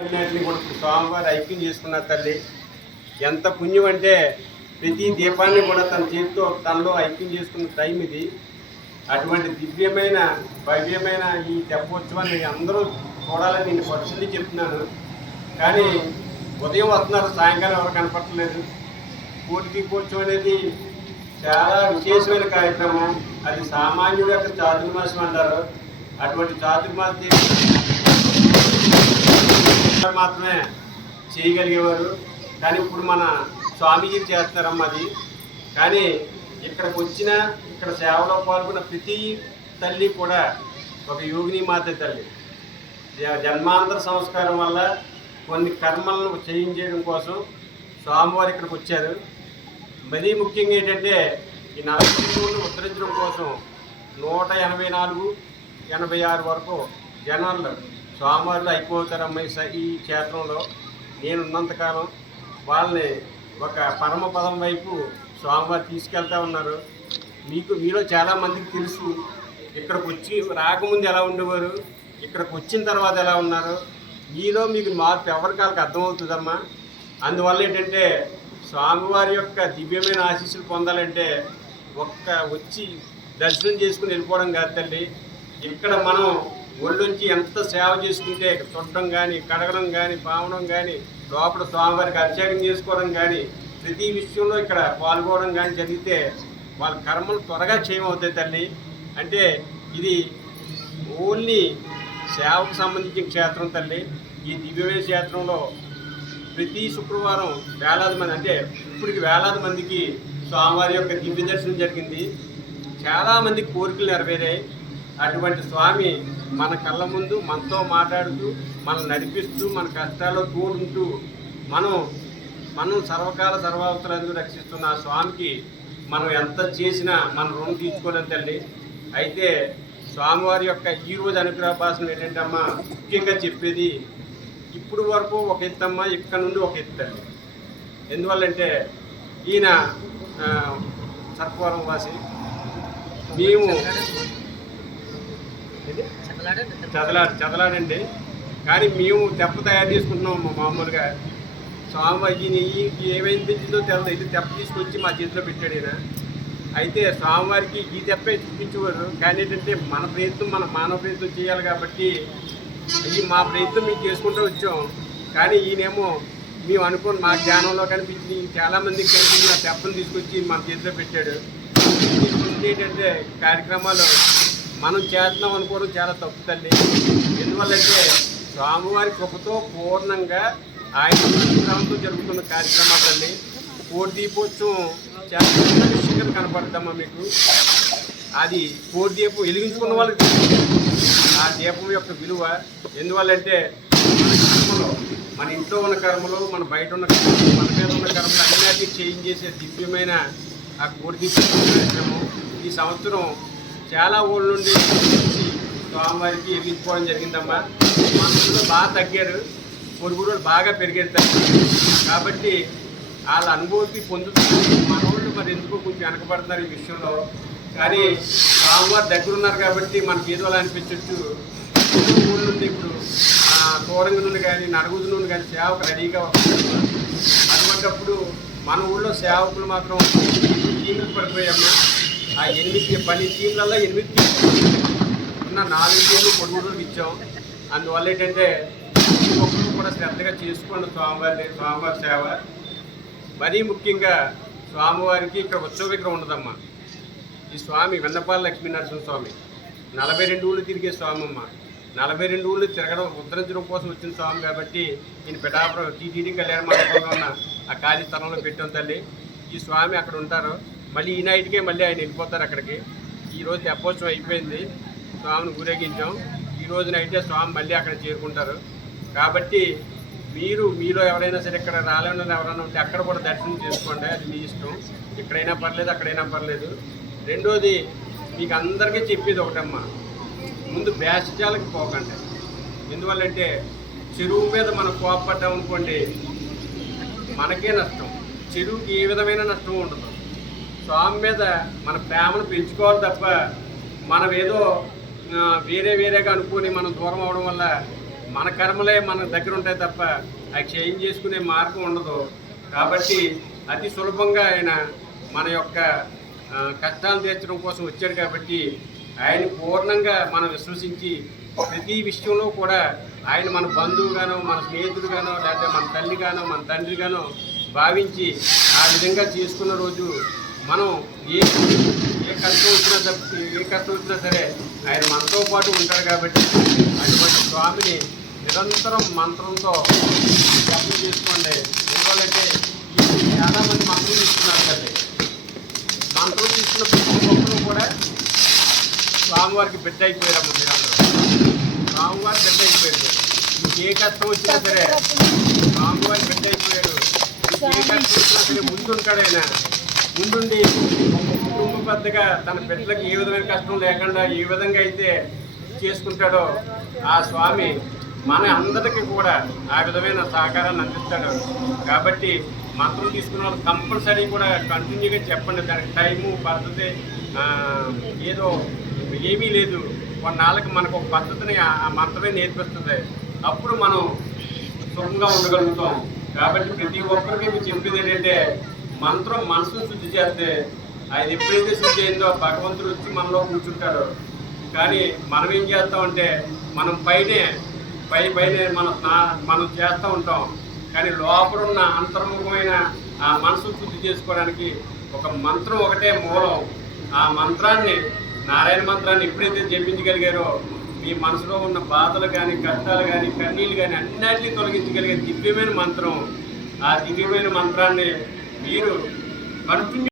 కూడా స్వామివారు ఐక్యం చేసుకున్నారు తల్లి. ఎంత పుణ్యం అంటే ప్రతి దీపాన్ని కూడా తన చేతితో తనలో ఐక్యం చేసుకున్న టైం ఇది. అటువంటి దివ్యమైన భవ్యమైన ఈ తెప్పోత్సవాన్ని అందరూ చూడాలని నేను పర్సనలీ చెప్తున్నాను. కానీ ఉదయం వస్తున్నారు, సాయంకాలం ఎవరు కనపడలేదు. కోటి దీపోత్సవం అనేది చాలా విశేషమైన కార్యక్రమం. అది సామాన్యుడు యొక్క చాతుర్మాసం అంటారు. అటువంటి చాతుర్మాసం మాత్రమే చేయగలిగేవారు. కానీ ఇప్పుడు మన స్వామీజీలు చేస్తున్నారమ్మ అది. కానీ ఇక్కడికి వచ్చిన ఇక్కడ సేవలో పాల్గొన్న ప్రతి తల్లి కూడా ఒక యోగిని మాత తల్లి. జన్మాంతర సంస్కారం వల్ల కొన్ని కర్మలను చేయించడం కోసం స్వామివారు ఇక్కడికి వచ్చారు. మరీ ముఖ్యంగా ఏంటంటే ఈ 40 రోజులు ఉత్తరించడం కోసం 184, 86 వరకు జనాలు స్వామివారిలో అయిపోతారమ్మ ఈ క్షేత్రంలో. నేనున్నంతకాలం వాళ్ళని ఒక పరమపదం వైపు స్వామివారు తీసుకెళ్తూ ఉన్నారు. మీలో చాలామందికి తెలుసు ఇక్కడికి వచ్చి రాకముందు ఎలా ఉండేవారు, ఇక్కడికి వచ్చిన తర్వాత ఎలా ఉన్నారు. మీకు మార్పు ఎవరికాలకు అర్థమవుతుందమ్మా. అందువల్ల ఏంటంటే స్వామివారి యొక్క దివ్యమైన ఆశీస్సులు పొందాలంటే వచ్చి దర్శనం చేసుకుని వెళ్ళిపోవడం కాదు తల్లి. ఇక్కడ మనం ఒళ్ళుంచి ఎంత సేవ చేసుకుంటే తొట్టడం కానీ, కడగడం కానీ, పావడం కానీ, లోపల స్వామివారికి అభిషేకం చేసుకోవడం కానీ, ప్రతి విషయంలో ఇక్కడ పాల్గొనడం కానీ జరిగితే వాళ్ళ కర్మలు త్వరగా క్షయమవుతాయి తల్లి. అంటే ఇది ఓన్లీ సేవకు సంబంధించిన క్షేత్రం తల్లి. ఈ దివ్యమైన క్షేత్రంలో ప్రతి శుక్రవారం వేలాది మంది, అంటే ఇప్పటికి వేలాది మందికి స్వామివారి యొక్క దివ్య దర్శనం జరిగింది. చాలామంది కోరికలు నెరవేరాయి. అటువంటి స్వామి మన కళ్ళ ముందు మనతో మాట్లాడుతూ, మనల్ని నడిపిస్తూ, మన కష్టాల్లో తోడుంటూ మనం సర్వకాల సర్వావసరాలు రక్షిస్తున్న ఆ స్వామికి మనం ఎంత చేసినా మన రుణం తీర్చుకోలేం తల్లి. అయితే స్వామివారి యొక్క ఈరోజు అనుగ్రహ భాషను ఏంటంటే అమ్మ ముఖ్యంగా చెప్పేది, ఇప్పుడు వరకు ఒక ఎత్తమ్మ, ఇక్కడ నుండి ఒక ఎత్తండి. ఎందువల్లంటే ఈయన సర్పవరం వాసి, మేము చదలాడండి. కానీ మేము తెప్ప తయారు చేసుకుంటున్నాం మామూలుగా. స్వామివారికి ఏమైంది తెచ్చిందో తెలదు. ఇది తెప్ప తీసుకొచ్చి మా చేతిలో పెట్టాడు ఈయన. అయితే స్వామివారికి ఈ తెప్పే చూపించేవారు. కానీ ఏంటంటే మన ప్రయత్నం, మన మానవ ప్రయత్నం చేయాలి కాబట్టి మా ప్రయత్నం మేము చేసుకుంటూ వచ్చాం. కానీ ఈయనేమో మేము అనుకోని మా జ్ఞానంలో కనిపించి చాలామందికి కనిపించి ఆ తెప్పను తీసుకొచ్చి మన చేతిలో పెట్టాడు. ఏంటంటే కార్యక్రమాలు మనం చేస్తున్నాం అనుకోవడం చాలా తప్పు తల్లి. ఎందువల్లంటే స్వామివారి కృపతో పూర్ణంగా ఆయన అనుగ్రహంతో జరుగుతున్న కార్యక్రమాలు తల్లి. కోటి దీపోత్సవం చాలా విషయంగా కనపడుతుందమ్మా మీకు. అది కోటి దీపం వెలిగించుకున్న వాళ్ళకి ఆ దీపం యొక్క విలువ. ఎందువల్లంటే మన కర్మలో, మన ఇంట్లో ఉన్న కర్మలు, మన బయట ఉన్న కర్మలు, మన మీద ఉన్న కర్మలు అన్నిటికీ చేంజ్ చేసే దివ్యమైన ఆ కోటి దీపం కార్యక్రమం ఈ సంవత్సరం చాలా ఊళ్ళ నుండి స్వామివారికి వెలిగించుకోవడం జరిగిందమ్మా. మన ఊళ్ళో బాగా తగ్గారు, పొరుగురు బాగా పెరిగారు. కాబట్టి వాళ్ళ అనుభూతి పొందుతున్నారు. మన వాళ్ళు మరి ఎందుకో కొంచెం వెనకబడుతున్నారు ఈ విషయంలో. కానీ స్వామివారి దగ్గర ఉన్నారు కాబట్టి మనకి ఏదో అలా అనిపించవచ్చు. ఊళ్ళ నుండి ఇప్పుడు దూరంగా నుండి కానీ, నడుగుదు నుండి కానీ సేవకు రెడీగా వస్తున్నారు. అటువంటిప్పుడు మన ఊళ్ళో సేవకులు మాత్రం టీంలకు పడిపోయామ్మా. ఆ 8 10 టీంలలో 8 ఉన్న 4 టీంలు పొడుగుడుకు ఇచ్చాం. అందువల్ల ఏంటంటే ఒక్కరు కూడా శ్రద్ధగా చేసుకోండి స్వామివారి సేవ. మరీ ముఖ్యంగా స్వామివారికి ఇక్కడ ఉత్సవ విగ్రహం ఉండదమ్మా. ఈ స్వామి వెన్నపాల లక్ష్మీనరసింహ స్వామి 42 ఊళ్ళు తిరిగే స్వామి అమ్మ. 42 ఊళ్ళు తిరగడం, ఉద్ధరించడం కోసం వచ్చిన స్వామి కాబట్టి ఈయన పిఠాపురం టీటీడీ కళ్యాణ మండపంలో ఉన్న ఆ ఖాళీ స్థలంలో పెట్టాం తల్లి. ఈ స్వామి అక్కడ ఉంటారు. మళ్ళీ ఈ నైట్కే మళ్ళీ ఆయన వెళ్ళిపోతారు అక్కడికి. ఈరోజు తెప్పోత్సవం అయిపోయింది, స్వామిని ఊరేగించాం. ఈరోజు నైటే స్వామి మళ్ళీ అక్కడ చేరుకుంటారు. కాబట్టి మీలో ఎవరైనా సరే ఇక్కడ రాలేని ఎవరైనా ఉంటే అక్కడ కూడా దర్శనం చేసుకోండి. అది మీ ఇష్టం. ఇక్కడైనా పర్లేదు, అక్కడైనా పర్లేదు. రెండోది మీకు అందరికీ చెప్పేది ఒకటమ్మా, ముందు భేషజాలకు పోకండి. ఎందువల్లంటే చెరువు మీద మనం కోపపడ్డాం అనుకోండి మనకే నష్టం. చెరువుకి ఏ విధమైన నష్టం ఉండదు. స్వామి మీద మన ప్రేమను పెంచుకోవాలి తప్ప మనం ఏదో వేరేగా అనుకుని మనం దూరం అవడం వల్ల మన కర్మలే మన దగ్గర ఉంటాయి తప్ప అవి క్షయం చేసుకునే మార్గం ఉండదు. కాబట్టి అతి సులభంగా ఆయన మన యొక్క కష్టాలు తీర్చడం కోసం వచ్చాడు. కాబట్టి ఆయన పూర్ణంగా మనం విశ్వసించి ప్రతి విషయంలో కూడా ఆయన మన బంధువుగానో మన స్నేహితుడుగానో లేకపోతే మన తల్లిగానో మన తండ్రిగానో భావించి ఆ విధంగా చేసుకున్న రోజు మనం ఏ కష్టం వచ్చినా సరే ఆయన మనతో పాటు ఉంటాడు. కాబట్టి అటువంటి స్వామిని నిరంతరం మంత్రంతో జపం చేసుకోండి. ఎందుకంటే చాలామంది మంత్రం తీసుకున్నారు కదండి. మంత్రం తీసుకున్న ప్రతి ఒక్కరు కూడా స్వామివారికి బిడ్డ అయిపోయారమ్మ. మీరందరూ స్వామివారి బిడ్డ అయిపోయారు. మీకు ఏ కష్టం వచ్చినా సరే స్వామివారి బిడ్డ అయిపోయారు. ఏ కష్టం వచ్చినా సరే ముందుంటాడు ఆయన. ముందుండి కుటుంబ పెద్దగా తన బిడ్డలకు ఏ విధమైన కష్టం లేకుండా ఏ విధంగా అయితే చేసుకుంటాడో ఆ స్వామి మన అందరికీ కూడా ఆ విధమైన సహకారాన్ని అందిస్తాడు. కాబట్టి మంత్రం తీసుకున్న వాళ్ళు కంపల్సరీ కూడా కంటిన్యూగా చెప్పండి. దానికి టైము పద్ధతి ఏదో ఏమీ లేదు. కొన్నాళ్ళకి మనకు ఒక పద్ధతిని ఆ మంత్రమే నేర్పిస్తుంది. అప్పుడు మనం సుఖంగా ఉండగలుగుతాం. కాబట్టి ప్రతి ఒక్కరికి మీకు చెప్పేది ఏంటంటే మంత్రం మనసును శుద్ధి చేస్తే అది ఎప్పుడైతే శుద్ధి అయిందో భగవంతుడు వచ్చి మనలో కూర్చుంటాడు. కానీ మనం ఏం చేస్తామంటే మనం పైనే మనం చేస్తూ ఉంటాం. కానీ లోపల ఉన్న అంతర్ముఖమైన ఆ మనసు శుద్ధి చేసుకోవడానికి ఒక మంత్రం ఒకటే మూలం. ఆ మంత్రాన్ని నారాయణ మంత్రాన్ని ఎప్పుడైతే జపించగలిగారో మీ మనసులో ఉన్న బాధలు కానీ కష్టాలు కానీ కన్నీళ్ళు కానీ అన్నిటినీ తొలగించగలిగే దివ్యమైన మంత్రం. ఆ దివ్యమైన మంత్రాన్ని మీరు కంటిన్యూ